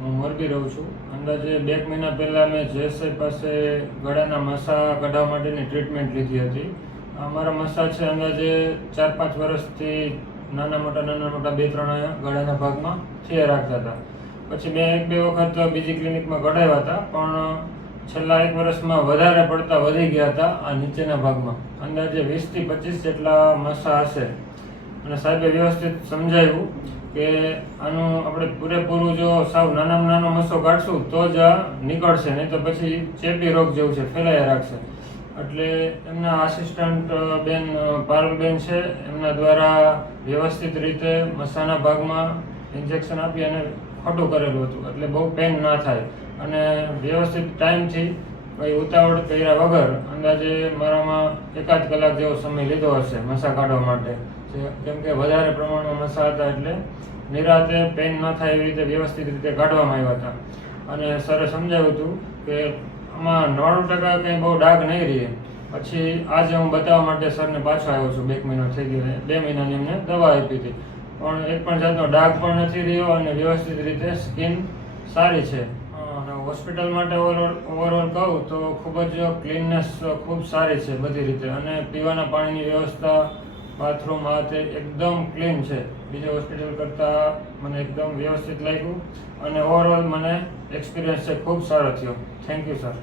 હું મોરબી રહું છું. અંદાજે 2 મહિના પહેલાં મેં જેએસઆઈ પાસે ગળાના મસા કઢાવવા માટેની ટ્રીટમેન્ટ લીધી હતી. અમારા મસા છે અંદાજે 4-5 વર્ષથી નાના મોટા 2-3 ગળાના ભાગમાં થયા રાખતા હતા. પછી મેં 1-2 વખત બીજી ક્લિનિકમાં કઢાવ્યા હતા, પણ છેલ્લા 1 વર્ષમાં વધારે પડતા વધી ગયા હતા આ નીચેના ભાગમાં. અંદાજે 20-25 જેટલા મસા હશે. અને સાહેબે વ્યવસ્થિત સમજાવ્યું કે આનું આપણે પૂરેપૂરું જો સાવ નાનામાં નાનો મસો કાઢશું તો જ આ નીકળશે, નહીં તો પછી ચેપી રોગ જેવું છે, ફેલાયા રાખશે. એટલે એમના આસિસ્ટન્ટ બેન પારુલબેન છે, એમના દ્વારા વ્યવસ્થિત રીતે મસાના ભાગમાં ઇન્જેક્શન આપી અને ખોટું કરેલું હતું, એટલે બહુ પેન ના થાય. અને વ્યવસ્થિત ટાઈમથી કંઈ ઉતાવળ કર્યા વગર અંદાજે મારામાં 1-8 કલાક જેવો સમય લીધો હશે મસા કાઢવા માટે. કેમ કે વધારે પ્રમાણમાં મસા હતા, એટલે નિરાતે પેન ન થાય એવી રીતે વ્યવસ્થિત રીતે કાઢવામાં આવ્યા હતા. અને સરે સમજાવ્યું હતું કે આમાં 99% કંઈ બહુ ડાઘ નહીં રહે. પછી આજે હું બતાવવા માટે સરને પાછો આવ્યો છું. 2 મહિનો થઈ ગયો, 2 મહિનાની એમને દવા આપી હતી, પણ એક પણ જાતનો ડાઘ પણ નથી રહ્યો અને વ્યવસ્થિત રીતે સ્કિન સારી છે. અને હોસ્પિટલ માટે ઓવરઓલ કહું તો ખૂબ જ ક્લીનનેસ ખૂબ સારી છે બધી રીતે. અને પીવાના પાણીની વ્યવસ્થા, બાથરૂમ આ તે એકદમ ક્લીન છે. બીજા હોસ્પિટલ કરતાં મને એકદમ વ્યવસ્થિત લાગ્યું અને ઓવરઓલ મને એક્સપિરિયન્સ છે ખૂબ સારો થયો. Thank you sir.